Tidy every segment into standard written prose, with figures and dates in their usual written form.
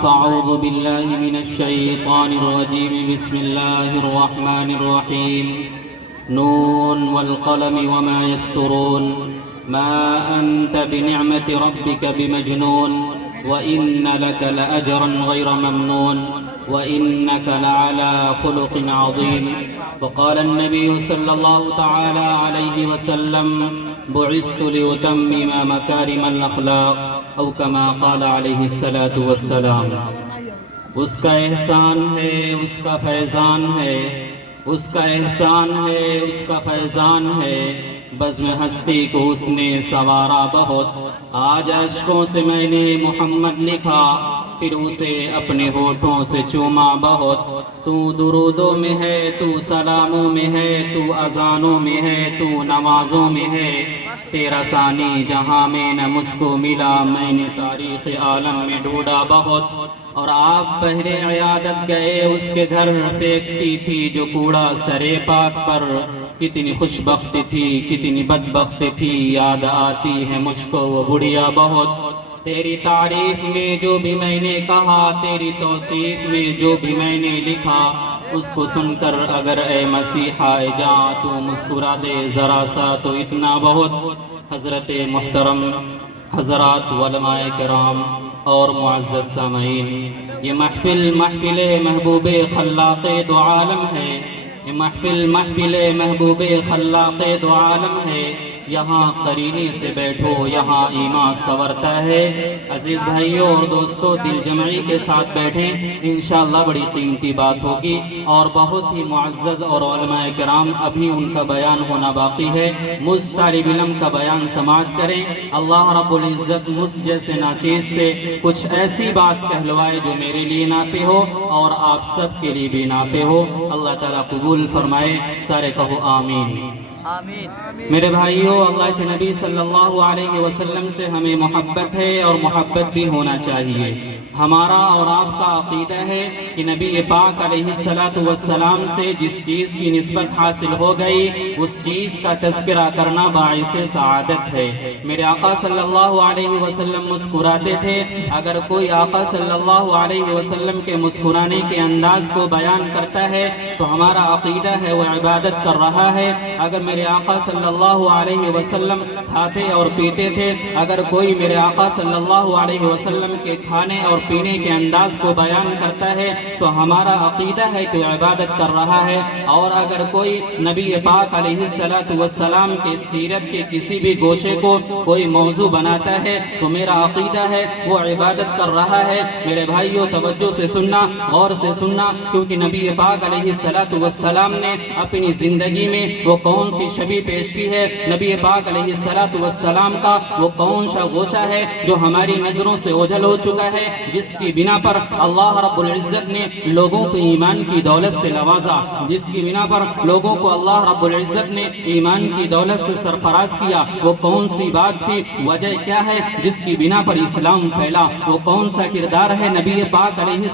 فأعوذ بالله من الشيطان الرجيم. بسم الله الرحمن الرحيم. نون والقلم وما يسطرون. ما أنت بنعمة ربك بمجنون. وإن لك لأجرا غير ممنون. وإنك لعلى خلق عظيم. وقال النبي صلى الله تعالى عليه وسلم: بعثت لأتمم مكارم الأخلاق، أو كما قال عليه الصلاة والسلام. اس کا احسان ہے، اس کا فیضان ہے، اس کا احسان ہے، اس کا فیضان ہے. بزم ہستی کو اس نے سنوارا بہت. آج اشکوں سے میں نے محمد لکھا، پھر اسے اپنے ہونٹوں سے چوما بہت. تو درودوں میں ہے، تو سلاموں میں ہے، تو اذانوں میں ہے، تو نمازوں میں ہے. تیرا ثانی جہاں میں نہ مجھ کو ملا، میں نے تاریخ عالم میں ڈھونڈا بہت. اور آپ پہلے عیادت گئے، اس کے گھر پھینکتی تھی جو کوڑا سرے پاک پر. کتنی خوش بخت تھی، کتنی بدبخت تھی، یاد آتی ہے مجھ کو وہ بڑھیا بہت. تیری تعریف میں جو بھی میں نے کہا، تیری توصیف میں جو بھی میں نے لکھا، اس کو سن کر اگر اے مسیحا جاں تو مسکرا دے ذرا سا تو اتنا بہت. حضرت محترم حضرات علماء کرام اور معزز سامعین، یہ محفل محبوب خلاق دو عالم ہے. یہ محفل محبوب خلاق دو عالم ہے. یہاں قرینے سے بیٹھو، یہاں ایمان سنورتا ہے. عزیز بھائیوں اور دوستوں، دل جمعی کے ساتھ بیٹھیں، انشاءاللہ بڑی قیمتی بات ہوگی اور بہت ہی معزز اور علماء کرام ابھی ان کا بیان ہونا باقی ہے. مجھ طالب علم کا بیان سماعت کریں. اللہ رب العزت مجھ جیسے ناچیز سے کچھ ایسی بات کہلوائے جو میرے لیے نافع ہو اور آپ سب کے لیے بھی نافع ہو. اللہ تعالیٰ قبول فرمائے. سارے کہو آمین. میرے بھائیوں، اللہ کے نبی صلی اللہ علیہ وسلم سے ہمیں محبت ہے اور محبت بھی ہونا چاہیے. ہمارا اور آپ کا عقیدہ ہے کہ نبی پاک علیہ السلام سے جس چیز کی نسبت حاصل ہو گئی، اس چیز کا تذکرہ کرنا باعث سعادت ہے. میرے آقا صلی اللہ علیہ وسلم مسکراتے تھے. اگر کوئی آقا صلی اللہ علیہ وسلم کے مسکرانے کے انداز کو بیان کرتا ہے تو ہمارا عقیدہ ہے وہ عبادت کر رہا ہے. اگر میرے آقا صلی اللہ علیہ وسلم کھاتے اور پیتے تھے، اگر کوئی میرے آقا صلی اللہ علیہ وسلم کے کھانے اور پینے کے انداز کو بیان کرتا ہے تو ہمارا عقیدہ ہے کہ عبادت کر رہا ہے. اور اگر کوئی نبی پاک علیہ السلام کے سیرت کے کسی بھی گوشے کو کوئی موضوع بناتا ہے تو میرا عقیدہ ہے وہ عبادت کر رہا ہے. میرے بھائیوں، توجہ سے سننا، غور سے سننا، کیونکہ نبی پاک علیہ السلام نے اپنی زندگی میں وہ کون سی شبیہ پیش کی ہے. نبی پاک علیہ السلام کا وہ کون سا گوشہ ہے جو ہماری نظروں سے اوجھل ہو چکا ہے، جس کی بنا پر اللہ رب العزت نے لوگوں کو ایمان کی دولت سے نوازا، جس کی بنا پر لوگوں کو اللہ رب العزت نے ایمان کی دولت سے سرفراز کیا. وہ کون سی بات تھی، وجہ کیا ہے جس کی بنا پر اسلام پھیلا؟ وہ کون سا کردار ہے نبی پاک علیہ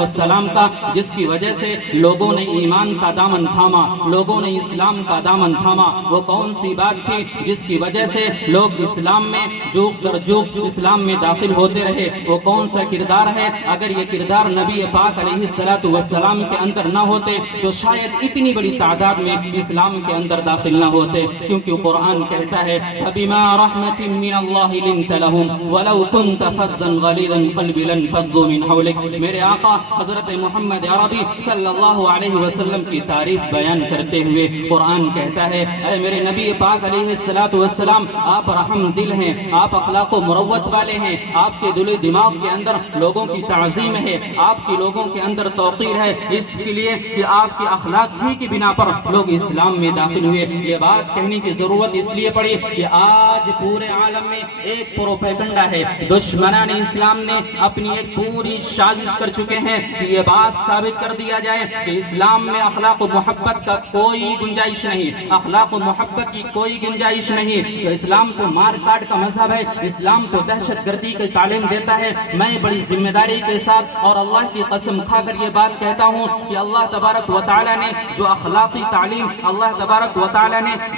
السلام کا جس کی وجہ سے لوگوں نے ایمان کا دامن تھاما، لوگوں نے اسلام کا دامن تھاما؟ وہ کون سی بات تھی جس کی وجہ سے لوگ اسلام میں جوگ در جوگ اسلام میں داخل ہوتے رہے؟ وہ کون سا کردار ہے؟ اگر یہ کردار نبی پاک علیہ السلام کے اندر نہ ہوتے تو شاید اتنی بڑی تعداد میں اسلام کے اندر داخل نہ ہوتے. کیونکہ قرآن کہتا ہے فَبِمَا رَحْمَةٍ مِّنَ اللَّهِ لِنْتَ لَهُمْ وَلَوْ كُنْتَ فَظًّا غَلِيظَ الْقَلْبِ لَانفَضُّوا مِنْ حَوْلِكَ. میرے آقا حضرت محمد عربی صلی اللہ علیہ وسلم کی تعریف بیان کرتے ہوئے قرآن کہتا ہے اے میرے نبی پاک علیہ السلام، آپ رحم دل ہیں، آپ اخلاق و مروت والے ہیں، آپ کے دل و دماغ کے اندر لوگوں کی تعظیم ہے، آپ کی لوگوں کے اندر توقیر ہے، اس کے لیے کہ آپ کے اخلاق ہی کی بنا پر لوگ اسلام میں داخل ہوئے. یہ بات کہنے کی ضرورت اس لیے پڑی کہ آج پورے عالم میں ایک پروپیگنڈا ہے. دشمنان اسلام نے اپنی ایک پوری سازش کر چکے ہیں کہ یہ بات ثابت کر دیا جائے کہ اسلام میں اخلاق و محبت کا کوئی گنجائش نہیں، اخلاق و محبت کی کوئی گنجائش نہیں. اسلام تو مار کاٹ کا مذہب ہے، اسلام تو دہشت گردی کی تعلیم دیتا ہے. میں بڑی ذمہ داری کے ساتھ اور اللہ کی قسم کھا کر یہ بات کہتا ہوں کہ اللہ تبارک و تعالیٰ نے جو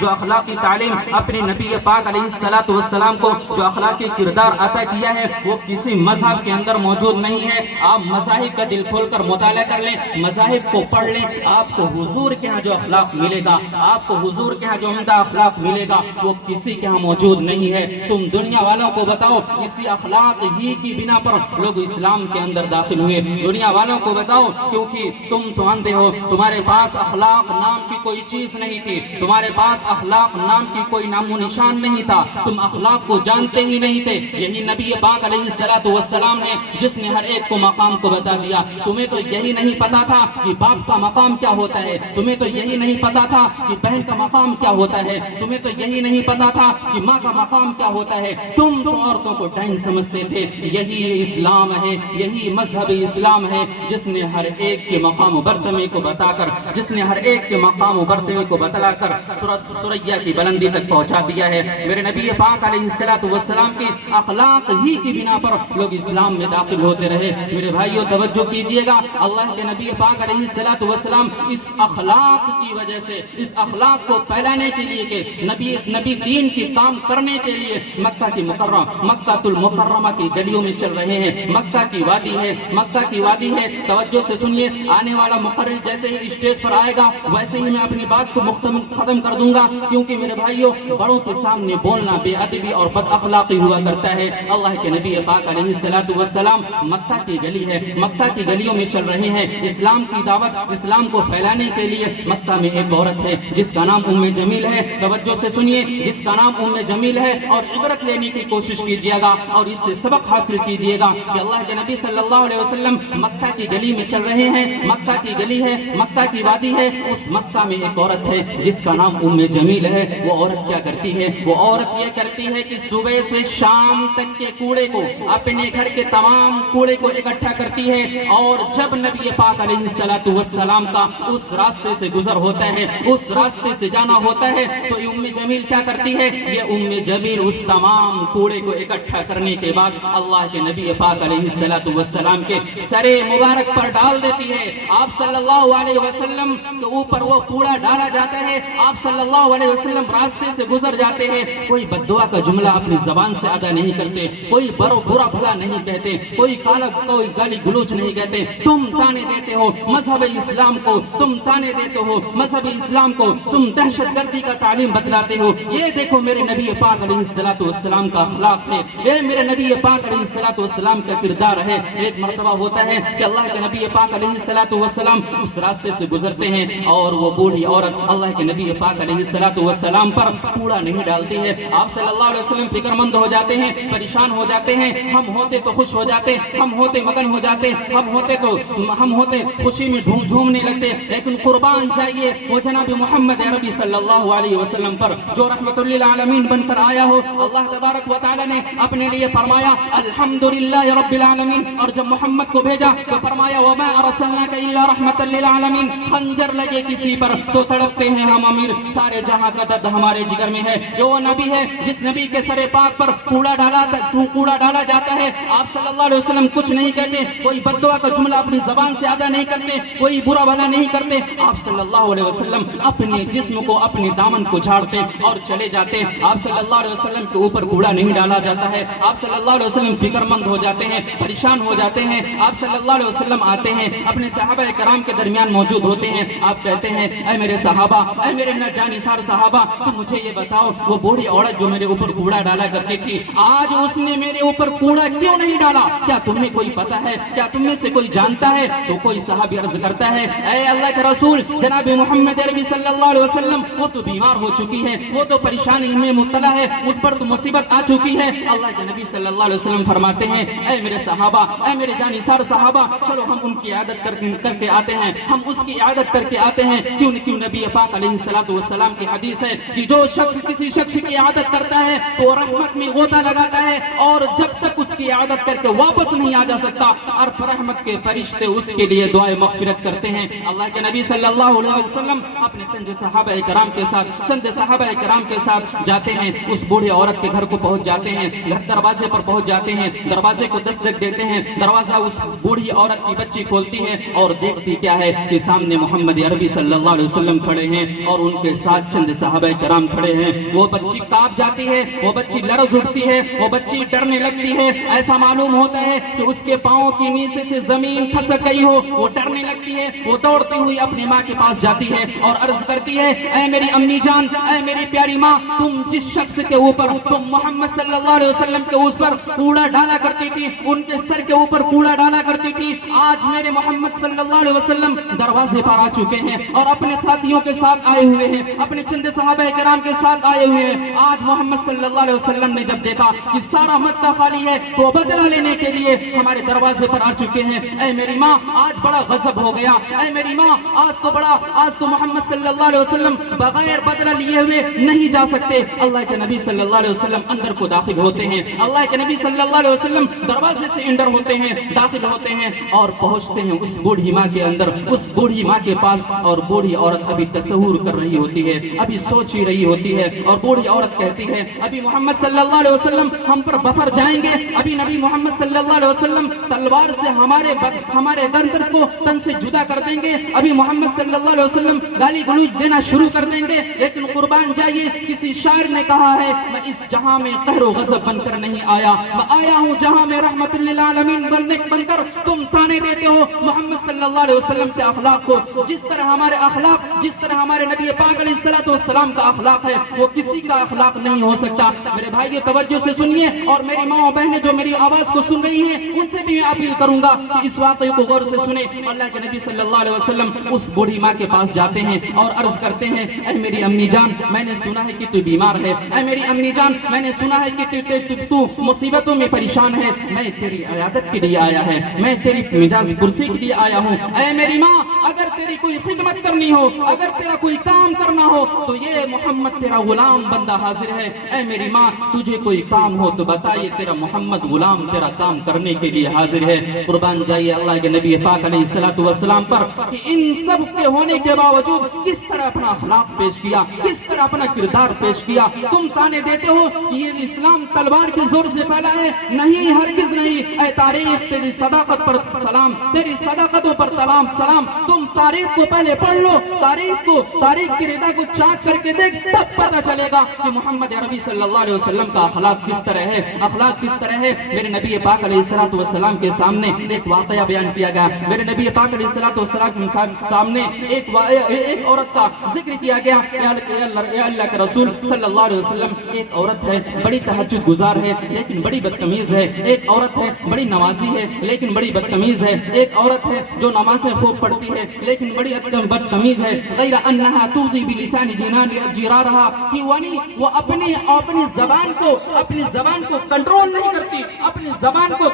اخلاقی تعلیم اپنے نبی پاک علیہ الصلوۃ والسلام کو جو اخلاقی کردار عطا کیا ہے وہ کسی مذہب کے اندر موجود نہیں ہے. آپ مذاہب کا دل کھول کر مطالعہ کر لیں, مذاہب کو پڑھ لیں, آپ کو حضور کے ہاں جو اخلاق ملے گا, آپ کو حضور کے ہاں جو عمدہ اخلاق ملے گا وہ کسی کے ہاں موجود نہیں ہے. تم دنیا والوں کو بتاؤ, اسی اخلاق ہی کی بنا پر لوگ اسلام کے اندر داخل ہوئے. دنیا والوں کو بتاؤ کیونکہ تم تو اندھے ہو, تمہارے پاس اخلاق نام کی کوئی چیز نہیں تھی, تمہارے پاس اخلاق نام کی کوئی نام و نشان نہیں تھا, تم اخلاق کو جانتے ہی نہیں تھے. یہی نبی پاک علیہ الصلوۃ والسلام ہے جس نے ہر ایک کو مقام کو بتا دیا. تمہیں تو یہی نہیں پتا تھا کہ باپ کا مقام کیا ہوتا ہے, تمہیں تو یہی نہیں پتا تھا کہ بہن کا مقام کیا ہوتا ہے, تمہیں تو یہی نہیں پتا تھا کہ ماں کا مقام کیا ہوتا ہے. تم تو عورتوں کو ڈائن سمجھتے تھے. یہی اسلام ہے, یہی مذہب اسلام ہے جس نے ہر ایک کے مقام و مرتبے کو بتا کر, جس نے ہر ایک کے مقام و مرتبے کو بتلا کر سریا کی بلندی تک پہنچا دیا ہے. میرے نبی پاک علیہ الصلوۃ والسلام کی اخلاق ہی کی بنا پر لوگ اسلام میں داخل ہوتے رہے. میرے بھائیوں توجہ کیجئے گا, اللہ کے نبی پاک علیہ الصلوۃ والسلام اس اخلاق کی وجہ سے, اس اخلاق کو پھیلانے کے لیے کہ نبی دین کی کام کرنے کے لیے مکہ المکرمہ کی گلیوں میں چل رہے ہیں. مکہ کی وادی ہے. توجہ سے سنیے, آنے والا مقرر جیسے ہی اسٹیج پر آئے گا ویسے ہی میں اپنی بات کو ختم کر دوں گا, کیونکہ میرے بھائیوں بڑوں کے سامنے بولنا بے ادبی اور بد اخلاقی ہوا کرتا ہے. اللہ کے نبی پاک علیہ الصلوۃ والسلام مکہ کی گلی ہے, مکہ کی گلیوں میں چل رہے ہیں. اسلام کی دعوت, اسلام کو پھیلانے کے لیے مکہ میں ایک عورت ہے جس کا نام ام جمیل ہے. توجہ سے سنیے, جس کا نام ام جمیل ہے, اور عبرت لینے کی کوشش کیجیے گا اور اس سے سبق حاصل کیجیے گا کہ اللہ کے نبی صلی اللہ علیہ وسلم مکہ کی گلی میں چل رہے ہیں. مکہ کی گلی ہے, مکہ کی وادی ہے, اس مکہ میں ایک عورت ہے جس کا نام ام جمیل ہے. وہ عورت کیا کرتی ہے؟ وہ عورت یہ کرتی ہے کہ صبح سے شام تک کے کوڑے کو, اپنے گھر کے تمام کوڑے کو اکٹھا کرتی ہے, اور جب نبی پاک علیہ الصلوۃ والسلام کا اس راستے سے گزر ہوتا ہے, اس راستے سے جانا ہوتا ہے, تو ام جمیل کیا کرتی ہے؟ یہ ام جمیل اس تمام کوڑے کو اکٹھا کرنے کے بعد اللہ کے نبی پاک علیہ الصلوۃ والسلام کے سر مبارک پر ڈال دیتی ہے. آپ صلی اللہ علیہ وسلم کے اوپر وہ کوڑا ڈالا جاتا ہے. آپ صلی اللہ علیہ وسلم راستے سے گزر جاتے ہیں, کوئی بددعا کا جملہ اپنی زبان سے ادا نہیں کرتے, کوئی برا بھلا نہیں کہتے, کوئی گالی گلوچ نہیں کہتے. تم تانے دیتے ہو مذہب اسلام کو, تم تانے دیتے ہو مذہب اسلام کو, تم دہشت گردی کا تعلیم بتلاتے ہو. یہ دیکھو میرے نبی پاک علیہ الصلوۃ والسلام کا اخلاق ہے, یہ میرے نبی پاک علیہ الصلوۃ والسلام کا کردار ہے. ایک مرتبہ ہوتا ہے کہ اللہ کے نبی پاک علیہ الصلوۃ والسلام اس راستے سے گزرتے ہیں, اور وہ بوڑھی عورت اللہ کے نبی پاک علیہ الصلوۃ والسلام پر کوڑا نہیں ڈالتی ہے. آپ صلی اللہ علیہ وسلم فکر مند ہو جاتے ہیں, پریشان ہو جاتے ہیں. ہم ہوتے تو خوش ہو جاتے, ہم ہوتے مگن ہو جاتے, ہم ہوتے خوشی میں جھومنے لگتے. لیکن قربان جائیے وہ جناب محمد عربی صلی اللہ علیہ وسلم پر جو رحمت للعالمین بن کر آیا ہو. اللہ تبارک و تعالی نے اپنے لیے فرمایا الحمدللہ رب العالمین, اور جب محمد کو بھیجا تو فرمایا وما ارسلناک الا رحمت للعالمین. خنجر لگے کسی پر تو تڑپتے ہیں ہم امیر, سارے جہاں کا درد ہمارے جگر میں ہے. جو وہ نبی ہے جس نبی کے سر پاک پر کوڑا ڈالا جاتا ہے, آپ صلی اللہ علیہ وسلم کچھ نہیں کہتے, کوئی بددعا کا جملہ اپنی زبان سے ادا نہیں کرتے, کوئی برا بھلا نہیں کرتے. آپ صلی اللہ علیہ وسلم اپنے جسم کو, اپنے دامن کو جھاڑتے اور چلے جاتے. آپ صلی اللہ علیہ وسلم کے اوپر کوڑا نہیں ڈالا جاتا ہے. آپ صلی اللہ علیہ وسلم فکر مند ہو جاتے ہیں, پریشان ہو جاتے ہیں. آپ صلی اللہ علیہ وسلم آتے ہیں, اپنے صحابہ کرام کے درمیان موجود ہوتے ہیں. آپ کہتے ہیں اے میرے صحابہ, اے میرے جانثار صحابہ, تو مجھے یہ بتاؤ وہ بوڑھی عورت جو میرے اوپر کوڑا ڈالا کرتی تھی, آج اس نے میرے اوپر کوڑا کیوں نہیں ڈالا؟ کیا تمہیں کوئی پتا ہے؟ کیا تم میں سے کوئی جانتا ہے؟ تو کوئی صحابی عرض کرتا ہے اے اللہ کے رسول جناب محمد عربی صلی اللہ علیہ وسلم, وہ تو بیمار ہو چکی ہے, وہ تو پریشانی میں مبتلا ہے, مجھ پر تو مصیبت آ چکی ہے. اللہ کے نبی صلی اللہ علیہ وسلم فرماتے ہیں اے میرے صحابہ, اے میرے جانثار صحابہ, چلو ہم ان کی عیادت کر کے آتے ہیں, ہم اس کی عیادت کر کے آتے ہیں. کیوں نبی پاک علیہ الصلوۃ والسلام کی حدیث ہے کہ جو شخص کسی شخص کی عیادت کرتا ہے تو رحمت میں غوطہ لگاتا ہے, اور جب تک اس کی عیادت کر کے واپس نہیں آ جا سکتا, اور رحمت کے فرشتے اس کے لیے دعائے مغفرت کرتے ہیں. اللہ کے نبی صلی اللہ علیہ وسلم اپنے چند صحابہ کرام کے ساتھ جاتے ہیں, اس بوڑھی عورت کے گھر کو پہنچ جاتے ہیں, گھر دروازے پر پہنچ جاتے ہیں, دروازے کو دستک دیتے ہیں، دروازہ اس بوڑھی عورت کی بچی کھولتی ہے اور دیکھتی کیا ہے کہ سامنے محمد عربی صلی اللہ علیہ وسلم کھڑے ہیں اور ان کے ساتھ چند صحابہ کرام کھڑے ہیں۔ وہ بچی کانپ جاتی ہے، وہ بچی لرز اٹھتی ہے، وہ بچی ڈرنے لگتی ہے، ایسا معلوم ہوتا ہے کہ اس کے پاؤں کی نیچے سے زمین کھسک گئی ہو، وہ ڈرنے لگتی ہے، وہ دوڑتی ہوئی اپنی ماں کے پاس جاتی ہے اور عرض کرتی ہے، اے میری امی جان، اے میری پیاری ماں، تم جس شخص کے اوپر تم محمد صلی اللہ علیہ وسلم کے اس پر کوڑا ڈالا کرتی تھی، ان کے سر کے اوپر کوڑا ڈالا کرتی تھی، آج میرے محمد صلی اللہ علیہ وسلم دروازے پر آ چکے ہیں اور اپنے ساتھیوں کے ساتھ آئے ہوئے ہیں، اپنے چند صحابہ کرام کے ساتھ آئے ہوئے ہیں۔ آج محمد صلی اللہ علیہ وسلم نے جب دیکھا کہ سارا مکہ خالی ہے تو بدلہ لینے کے لیے ہمارے دروازے پر آ چکے ہیں۔ اے میری ماں، آج بڑا غضب ہو گیا، اے میری ماں، آج تو محمد صلی اللہ علیہ وسلم بغیر بدلہ لیے ہوئے نہیں جا سکتے۔ اللہ کے نبی صلی اللہ علیہ وسلم اندر کو داخل ہوتے ہیں، اللہ کے نبی صلی اللہ علیہ وسلم دروازے سے انٹر ہوتے ہیں، داخل ہوتے ہیں اور پہنچتے ہیں اس بوڑھی ماں کے اندر، اس بوڑھی ماں کے پاس، اور بوڑھی عورت ابھی تصور کر رہی ہوتی ہے، ابھی سوچ ہی رہی ہوتی ہے، اور بوڑھی عورت کہتی ہے، ابھی محمد صلی اللہ علیہ وسلم ہم پر بفر جائیں گے، ابھی نبی محمد صلی اللہ علیہ وسلم تلوار سے ہمارے گردن کو تن سے جدا کر دیں گے، ابھی محمد صلی اللہ علیہ وسلم گالی گلوچ دینا شروع کر دیں گے۔ لیکن قربان جائیے، کسی شاعر نے کہا ہے، میں اس جہاں میں قہر و غضب بن کر نہیں آیا، میں آیا ہوں جہاں میں رحمت للعالمین بن کر۔ تم تانے دیتے ہو محمد صلی اللہ علیہ وسلم کے اخلاق کو، جس طرح ہمارے اخلاق، جس طرح ہمارے نبی پاک علیہ الصلوۃ والسلام کا اخلاق ہے، وہ کسی کا اخلاق نہیں ہو سکتا۔ میرے بھائیو توجہ سے سنیے، اور میری ماں اور بہنیں جو میری آواز کو سن رہی ہیں، ان سے بھی میں اپیل کروں گا کہ اس واقعے کو غور سے سنیں۔ اللہ کے نبی صلی اللہ علیہ وسلم اس بوڑھی ماں کے پاس جاتے ہیں اور عرض کرتے ہیں، اے میری امی جان، میں نے سنا ہے کہ تو بیمار ہے، اے میری امی جان، میں نے سنا ہے کہ تو مصیبتوں میں پریشان ہے، میں تیری عیادت کے لیے آیا ہے، میں تیری مجاز پرسی کے لیے آیا ہوں۔ اے میری ماں، اگر تیری کوئی خدمت کرنی ہو، اگر تیرا کوئی کام کرنا ہو تو یہ محمد تیرا غلام بندہ حاضر ہے۔ اے میری ماں، تجھے کوئی کام ہو تو بتائیے، تیرا محمد غلام تیرا کام کرنے کے لیے حاضر ہے۔ قربان جائیے اللہ کے نبی پاک علیہ الصلوۃ والسلام پر کہ ان سب کے ہونے کے باوجود کس طرح اپنا اخلاق پیش کیا، کس طرح اپنا کردار پیش کیا۔ تم تانے دیتے ہو کہ یہ اسلام تلوار کے زور سے پھیلا ہے، نہیں، ہرگز نہیں۔ اے تاریخ، تیری صداقت پر سلام، تیری صداقتوں پر سلام۔ تم تاریخ کو پہلے پڑھ لو، تاریخ کی ردا کو چاک کر کے دیکھ، تب پتہ چلے گا کہ محمد عربی صلی اللہ علیہ وسلم کا اخلاق کس طرح ہے، اخلاق کس طرح ہے۔ میرے نبی پاک علیہ الصلوۃ والسلام کے سامنے ایک واقعہ بیان کیا گیا، میرے نبی پاک علیہ الصلوۃ والسلام کے سامنے ایک عورت کا ذکر کیا گیا۔ یا اللہ کے رسول صلی اللہ علیہ وسلم، ایک عورت ہے بڑی تہجد گزار ہے لیکن بڑی بدتمیز ہے، ایک عورت ہے بڑی نمازی ہے لیکن بڑی بدتمیز ہے، ایک عورت ہے جو نمازیں خوب پڑھتی ہے لیکن بڑی بدتمیز ہے۔ غیر انہا توضی بلسان جرارہا، کہ وہ اپنی زبان کو کنٹرول نہیں کرتی، اپنی زبان کو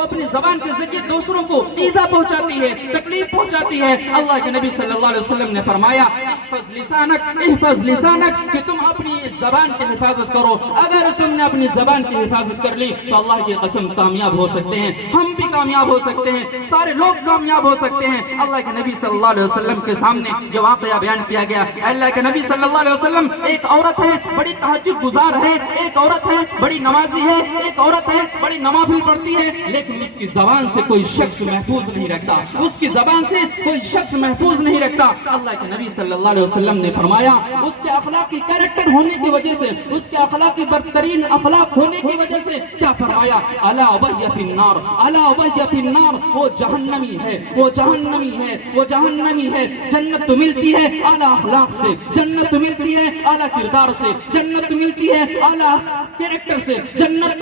اپنی زبان کے ذریعے دوسروں کو ایذا پہنچاتی ہے، تکلیف پہنچاتی ہے۔ اللہ کے نبی صلی اللہ علیہ وسلم نے فرمایا، احفظ لسانک، کہ تم اپنی زبان کی حفاظت کرو۔ اگر تم نے اپنی زبان کی حفاظت کر لی تو اللہ کی قسم کامیاب ہو سکتے ہیں، ہم بھی کامیاب ہو سکتے ہیں، سارے لوگ کامیاب ہو سکتے ہیں۔ اللہ کے نبی صلی اللہ علیہ وسلم کے سامنے جو واقعہ بیان کیا گیا، اللہ کے نبی صلی اللہ علیہ وسلم، ایک عورت ہے بڑی تہجد گزار ہے، ایک عورت ہے بڑی نمازی ہے، ایک عورت ہے بڑی نوافل پڑھتی ہے، لیکن اس کی زبان سے کوئی شخص محفوظ نہیں رکھتا، اس کی زبان سے کوئی شخص محفوظ نہیں رکھتا۔ اللہ کے نبی صلی اللہ علیہ وسلم نے فرمایا، اس کے اخلاقی کریکٹر ہونے کی وجہ سے، اس کے اخلاقی برترین اخلاق ہونے کی وجہ سے کیا فرمایا، الا وہی فی النار، الا وہی فی النار، وہ جہنمی ہے، وہ جہنمی ہے، وہ جہنمی ہے۔ جنت تو ملتی ہے اعلی اخلاق سے، جنت تو ملتی ہے اعلی کردار سے، جنت تو ملتی ہے اعلی کریکٹر سے، جنت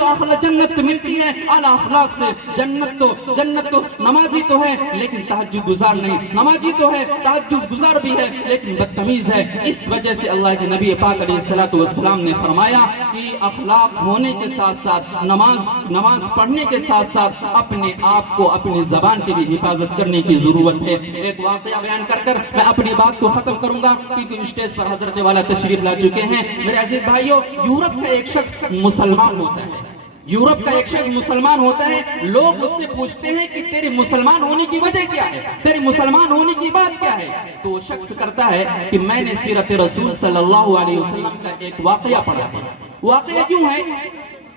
تو ملتی ہے اعلی اخلاق سے۔ جنت تو نمازی تو ہے لیکن تہجد گزار نہیں، نمازی تو ہے تہجد گزار بھی ہے لیکن بدتمیز ہے۔ اس وجہ سے اللہ کے نبی پاک علیہ الصلوۃ والسلام نے فرمایا کہ اخلاق ہونے کے ساتھ ساتھ، نماز پڑھنے کے ساتھ ساتھ اپنے آپ کو، اپنی زبان کی بھی حفاظت کرنے کی ضرورت ہے۔ ایک واقعہ بیان کر میں اپنی بات کو ختم کروں گا کیونکہ اسٹیج پر حضرت والا تشریف لا چکے ہیں۔ میرے عزیز بھائیوں، یورپ کا ایک شخص مسلمان ہوتا ہے، یورپ کا ایک شخص مسلمان ہوتا ہے، لوگ اس سے پوچھتے ہیں کہ تیرے مسلمان ہونے کی وجہ کیا ہے، تیری مسلمان ہونے کی بات کیا ہے؟ تو وہ شخص کرتا ہے کہ میں نے سیرت رسول صلی اللہ علیہ وسلم کا ایک واقعہ پڑھا ہے۔ واقعہ کیوں ہے؟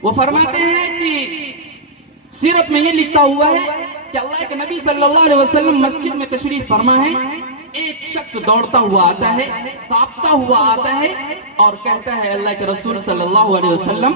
وہ فرماتے ہیں کہ سیرت میں یہ لکھا ہوا ہے کہ اللہ کے نبی صلی اللہ علیہ وسلم مسجد میں تشریف فرما ہے، ایک شخص دوڑتا ہوا آتا ہے، کانپتا ہوا آتا ہے اور کہتا ہے اللہ کے رسول صلی اللہ علیہ وسلم،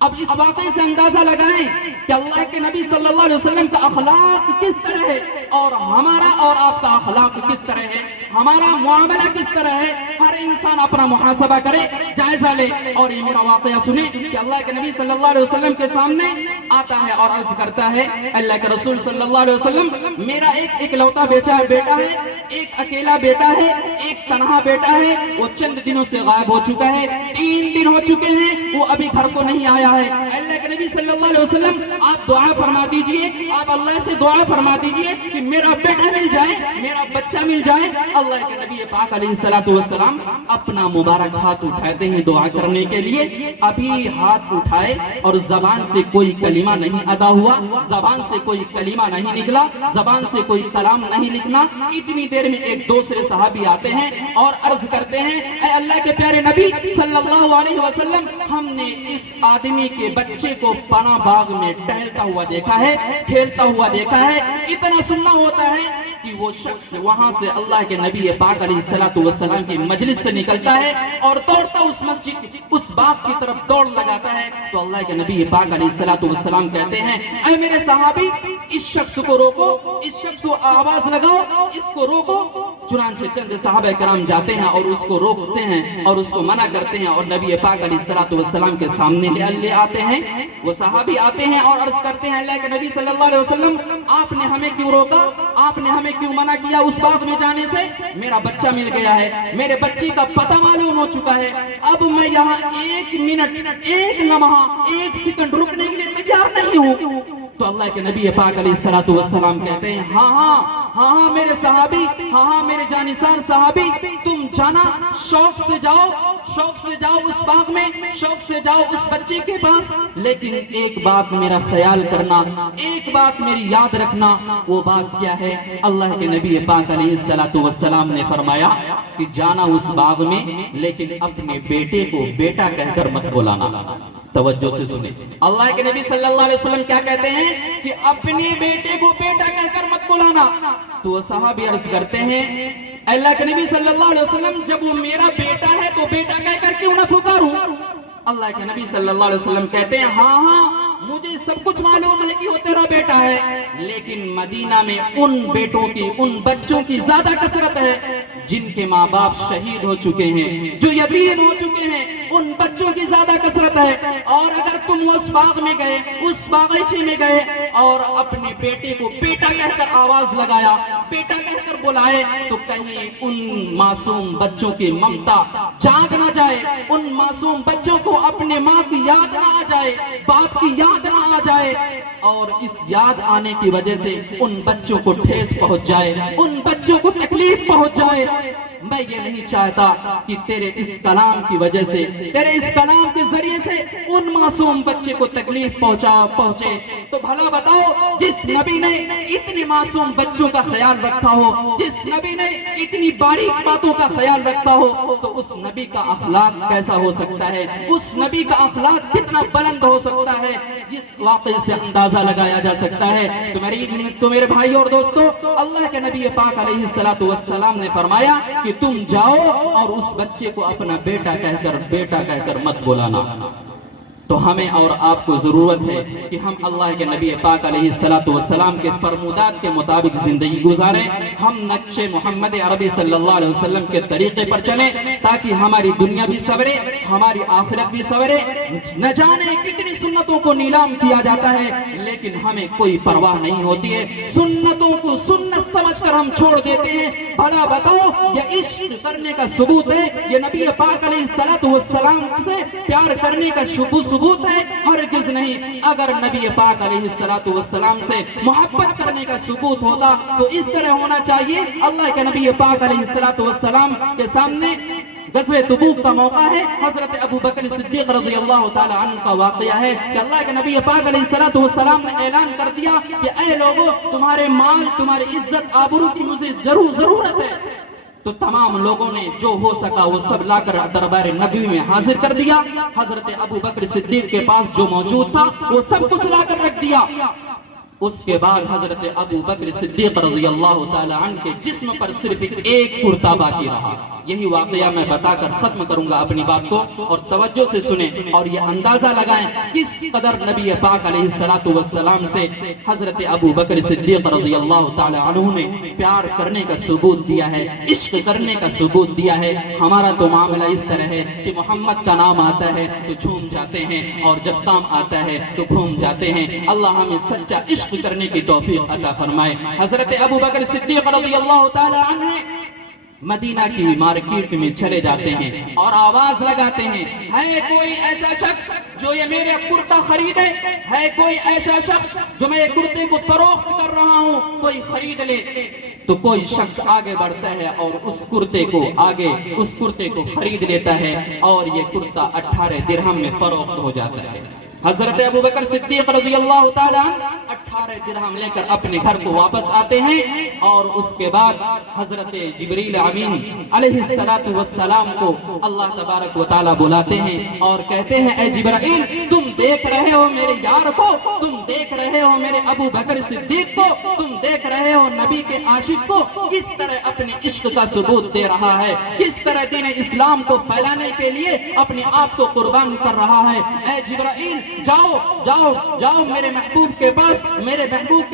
اب اس واقعے سے اندازہ لگائیں کہ اللہ کے نبی صلی اللہ علیہ وسلم کا اخلاق کس طرح ہے اور ہمارا اور آپ کا اخلاق کس طرح ہے، ہمارا معاملہ کس طرح ہے۔ ہر انسان اپنا محاسبہ کرے، جائزہ لے، اور یہ میرا واقعہ سنیں کہ اللہ کے نبی صلی اللہ علیہ وسلم کے سامنے آتا ہے اور عرض کرتا ہے اللہ کے رسول صلی اللہ علیہ وسلم، میرا ایک اکلوتا بیٹا ہے، ایک اکیلا بیٹا ہے، ایک تنہا بیٹا ہے، وہ چند دنوں سے غائب ہو چکا ہے، 3 دن ہو چکے ہیں، وہ ابھی گھر کو نہیں آیا ہے۔ اللہ کے نبی صلی اللہ علیہ وسلم آپ دعا فرما دیجئے، آپ اللہ سے دعا فرما دیجئے کہ میرا بیٹا مل جائے، میرا بچہ مل جائے۔ اللہ کے نبی پاک علیہ السلام اپنا مبارک ہاتھ اٹھاتے ہیں دعا کرنے کے لیے، ابھی ہاتھ اٹھائے اور زبان سے کوئی کلمہ نہیں ادا ہوا، زبان سے کوئی کلمہ نہیں نکلا، زبان سے کوئی کلام نہیں لکھنا۔ اتنی دیر میں ایک دوسرے صحابی آتے ہیں اور عرض کرتے ہیں اے اللہ کے پیارے نبی صلی اللہ علیہ وسلم، ہم نے اس آدمی کے بچے کو پناہ باغ میں ٹہلتا ہوا دیکھا ہے، کھیلتا ہوا دیکھا ہے۔ اتنا سننا ہوتا ہے کہ وہ شخص وہاں سے اللہ کے نبی پاک علیہ السلام کی مجلس سے نکلتا ہے اور دوڑتا اس مسجد اس باغ کی طرف دوڑ لگاتا ہے، تو اللہ کے نبی پاک علیہ السلام کہتے ہیں اے میرے صحابی، اس شخص کو روکو، اس شخص کو آواز لگاؤ، اس کو روکو۔ چنانچہ چند صحابہ کرام جاتے ہیں اور اس کو روکتے ہیں اور اس کو منع کرتے ہیں اور نبی پاک علیہ السلام کے سامنے لے آتے ہیں۔ وہ صحابی آتے ہیں اور عرض کرتے ہیں اللہ کے نبی صلی اللہ علیہ وسلم، آپ نے ہمیں کیوں روکا، آپ نے ہمیں کیوں منع کیا اس باغ میں جانے سے؟ میرا بچہ مل گیا ہے، میرے بچے کا پتہ معلوم ہو چکا ہے، اب میں یہاں 1 منٹ 1 لمحہ 1 سیکنڈ رکنے کے لیے تیار نہیں ہوں۔ تو اللہ کے نبی پاک علیہ السلام کہتے ہیں ہاں میرے صحابی، ہاں میرے جانثار صحابی، تم جانا، شوق سے جاؤ اس باغ میں، شوق سے جاؤ اس بچے کے پاس، لیکن ایک بات میرا خیال کرنا، ایک بات میری یاد رکھنا۔ وہ بات کیا ہے؟ اللہ کے نبی پاک علیہ السلام نے فرمایا کہ جانا اس باغ میں، لیکن اپنے بیٹے کو بیٹا کہہ کر مت بلانا۔ توجہ سے سنیں، اللہ کے نبی صلی اللہ علیہ وسلم کیا کہتے ہیں کہ اپنے بیٹے کو بیٹا کہہ کر مت بلانا۔ تو وہ صحابی عرض کرتے ہیں اللہ کے نبی صلی اللہ علیہ وسلم، جب وہ میرا بیٹا ہے تو بیٹا کہہ کر کیوں نہ پکاروں؟ اللہ کے نبی صلی اللہ علیہ وسلم کہتے ہیں ہاں مجھے سب کچھ معلوم ہے کہ وہ تیرا بیٹا ہے، لیکن مدینہ میں ان بیٹوں کی، ان بچوں کی زیادہ کثرت ہے جن کے ماں باپ شہید ہو چکے ہیں، جو یتیم ہو چکے ہیں، ان بچوں کی زیادہ کثرت ہے۔ اور اگر تم اس باغ میں گئے، اس باغیچے میں گئے اور اپنے بیٹے کو بیٹا کہہ کر آواز لگایا، بیٹا کہہ کر بلائے، تو کہیں ان معصوم بچوں کی ممتا جاگ نہ جائے، ان معصوم بچوں کو اپنے ماں کی یاد نہ آ جائے، باپ کی یاد نہ آ جائے، اور اس یاد آنے کی وجہ سے ان بچوں کو ٹھیس پہنچ جائے، ان بچوں کو تکلیف پہنچ جائے۔ میں یہ نہیں چاہتا کہ تیرے اس کلام کی وجہ سے، تیرے اس کلام کے ذریعے سے ان معصوم بچے کو تکلیف پہنچے۔ تو بھلا بتاؤ، جس نبی نے اتنے معصوم بچوں کا خیال رکھا ہو، جس نبی نے اتنی باریک باتوں کا خیال رکھا ہو، تو اس نبی کا اخلاق کیسا ہو سکتا ہے، اس نبی کا اخلاق کتنا بلند ہو سکتا ہے، جس واقعے سے اندازہ لگایا جا سکتا ہے۔ تو میرے بھائی اور دوستو، اللہ کے نبی پاک علیہ السلام نے فرمایا کہ تم جاؤ اور اس بچے کو اپنا بیٹا کہہ کر مت بلانا۔ تو ہمیں اور آپ کو ضرورت ہے کہ ہم اللہ کے نبی پاک علیہ السلام کے فرمودات کے مطابق زندگی گزاریں، ہم نقش محمد عربی صلی اللہ علیہ وسلم کے طریقے پر چلیں، تاکہ ہماری دنیا بھی سنورے، ہماری آخرت بھی سنورے۔ نہ جانے کتنی سنتوں کو نیلام کیا جاتا ہے، لیکن ہمیں کوئی پرواہ نہیں ہوتی ہے، سنتوں کو سنت سمجھ کر ہم چھوڑ دیتے ہیں۔ بھلا بتاؤ، یہ عشق کرنے کا ثبوت ہے، یہ نبی پاک علیہ السلام سے پیار کرنے کا ثبوت ہے؟ ہرگز نہیں۔ اگر نبی پاک علیہ السلام سے محبت کرنے کا ثبوت ہوتا تو اس طرح ہونا چاہیے۔ اللہ کے نبی پاک علیہ السلام کے سامنے غزوہ تبوک کا موقع ہے، حضرت ابو بکر صدیق رضی اللہ تعالی عنہ کا واقعہ ہے کہ اللہ کے نبی پاک علیہ السلام نے اعلان کر دیا کہ اے لوگو، تمہارے مال، تمہاری عزت آبرو کی مجھے ضرورت ہے۔ تو تمام لوگوں نے جو ہو سکا وہ سب لا کر دربار نبی میں حاضر کر دیا. حضرت ابو بکر صدیق کے پاس جو موجود تھا وہ سب کچھ لا کر رکھ دیا. اس کے بعد حضرت ابو بکر صدیق رضی اللہ تعالی عنہ کے جسم پر صرف ایک کرتا باقی رہا. یہی واقعہ میں بتا کر ختم کروں گا اپنی بات کو, اور توجہ سے سنیں اور یہ اندازہ لگائیں کس قدر نبی پاک علیہ الصلوۃ والسلام سے حضرت ابو بکر صدیق رضی اللہ تعالی عنہ نے پیار کرنے کا ثبوت دیا ہے, عشق کرنے کا ثبوت دیا ہے. ہمارا تو معاملہ اس طرح ہے کہ محمد کا نام آتا ہے تو جھوم جاتے ہیں, اور جب کام آتا ہے تو گھوم جاتے ہیں. اللہ ہمیں سچا عشق کرنے کی توفیق عطا فرمائے. حضرت ابو بکر صدیق رضی اللہ تعالی عنہ مدینہ کی مارکیٹ میں چلے جاتے ہیں اور آواز لگاتے ہیں, ہے کوئی ایسا شخص جو یہ میرے کرتا خریدے, ہے کوئی ایسا شخص جو میں یہ کرتے کو فروخت کر رہا ہوں, کوئی خرید لے. تو کوئی شخص آگے بڑھتا ہے اور اس کرتے کو خرید لیتا ہے, اور یہ کرتا 18 درہم میں فروخت ہو جاتا ہے. حضرت ابو بکر صدیق رضی اللہ تعالی عنہ 18 درہم لے کر اپنے گھر کو واپس آتے ہیں, اور اس کے بعد حضرت جبریل امین علیہ السلام کو اللہ تبارک و تعالی بلاتے ہیں اور کہتے ہیں, اے جبرائیل تم دیکھ رہے ہو میرے یار کو, تم دیکھ رہے ہو میرے ابو بکر صدیق کو, تم دیکھ رہے ہو نبی کے عاشق کو کس طرح اپنے عشق کا ثبوت دے رہا ہے, کس طرح دین اسلام کو پھیلانے کے لیے اپنے آپ کو قربان کر رہا ہے. اے جبرائیل جاؤ جاؤ جاؤ میرے محبوب کے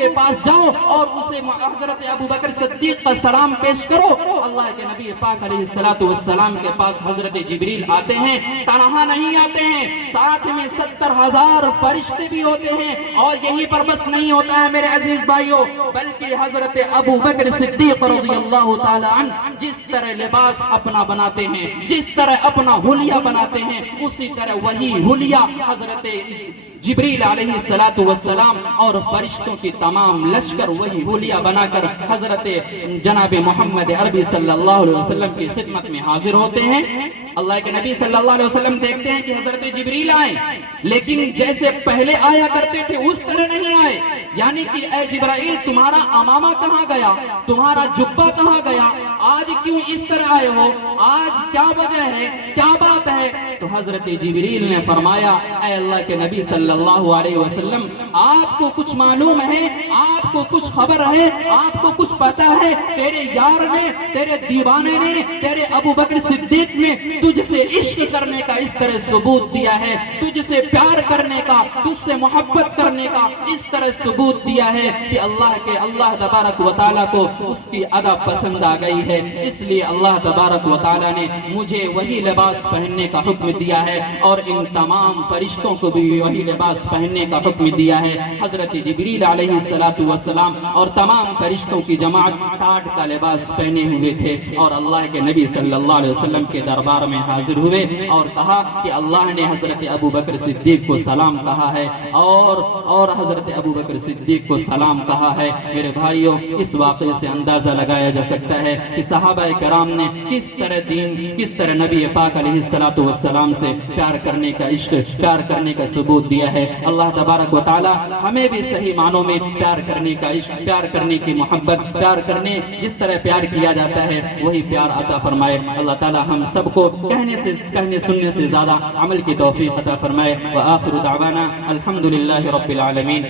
پاس جاؤ اور اسے حضرت ابو بکر صدیق کا سلام پیش کرو. اللہ کے نبی پاک علیہ الصلوۃ والسلام کے پاس حضرت جبریل آتے ہیں, تنہا نہیں آتے ہیں, ساتھ میں 70,000 فرشتے بھی ہوتے ہیں. اور یہیں پر بس نہیں ہوتا ہے میرے عزیز بھائیوں, بلکہ حضرت ابو بکر صدیق رضی اللہ تعالی عنہ جس طرح لباس اپنا بناتے ہیں, جس طرح اپنا حلیہ بناتے ہیں, اسی طرح وہی حلیہ حضرت جبریل علیہ السلام اور فرشتوں کی تمام لشکر وہی حلیہ بنا کر حضرت جناب محمد عربی صلی اللہ علیہ وسلم کی خدمت میں حاضر ہوتے ہیں. اللہ کے نبی صلی اللہ علیہ وسلم دیکھتے ہیں کہ حضرت جبریل آئے, لیکن جیسے پہلے آیا کرتے تھے اس طرح نہیں آئے. یعنی کہ اے جبرائیل تمہارا امامہ کہاں گیا, تمہارا جبہ کہاں گیا, آج کیوں اس طرح آئے ہو, آج کیا وجہ ہے, کیا بات ہے؟ تو حضرت جبریل نے فرمایا, اے اللہ کے نبی صلی اللہ علیہ وسلم آپ کو کچھ معلوم ہے, آپ کو کچھ خبر ہے, آپ کو کچھ پتا ہے, تیرے یار نے, تیرے دیوانے نے, تیرے ابو بکر صدیق نے تجھ سے عشق کرنے کا اس طرح ثبوت دیا ہے, تجھ سے پیار کرنے کا, تجھ سے محبت کرنے کا اس طرح ثبوت دیا ہے کہ اللہ تبارک و تعالیٰ کو اس کی ادا پسند آ گئی ہے. اس لیے اللہ تبارک و تعالیٰ نے مجھے وہی لباس پہننے کا حکم دیا ہے, اور ان تمام فرشتوں کو بھی وہی لباس پہننے کا حکم دیا ہے. حضرت جبریل علیہ السلام اور تمام فرشتوں کی جماعت ٹاٹ کا لباس پہنے ہوئے تھے, اور اللہ کے نبی صلی اللہ علیہ وسلم کے دربار میں حاضر ہوئے اور کہا کہ اللہ نے حضرت ابو بکر صدیق کو سلام کہا ہے, اور حضرت ابو بکر صدیق کو سلام کہا ہے. میرے بھائیوں, اس واقعے سے اندازہ لگایا جا سکتا ہے کہ صحابہ کرام نے کس طرح نبی پاک علیہ السلام سے پیار کرنے کا عشق, پیار کرنے کا ثبوت دیا ہے. اللہ تبارک و تعالی ہمیں بھی صحیح معنوں میں پیار کرنے کا عشق, پیار کرنے کی محبت, پیار کرنے جس طرح پیار کیا جاتا ہے وہی پیار عطا فرمائے. اللہ تعالی ہم سب کو کہنے سننے سے زیادہ عمل کی توفیق عطا فرمائے. وآخر دعوانا الحمدللہ رب العالمین.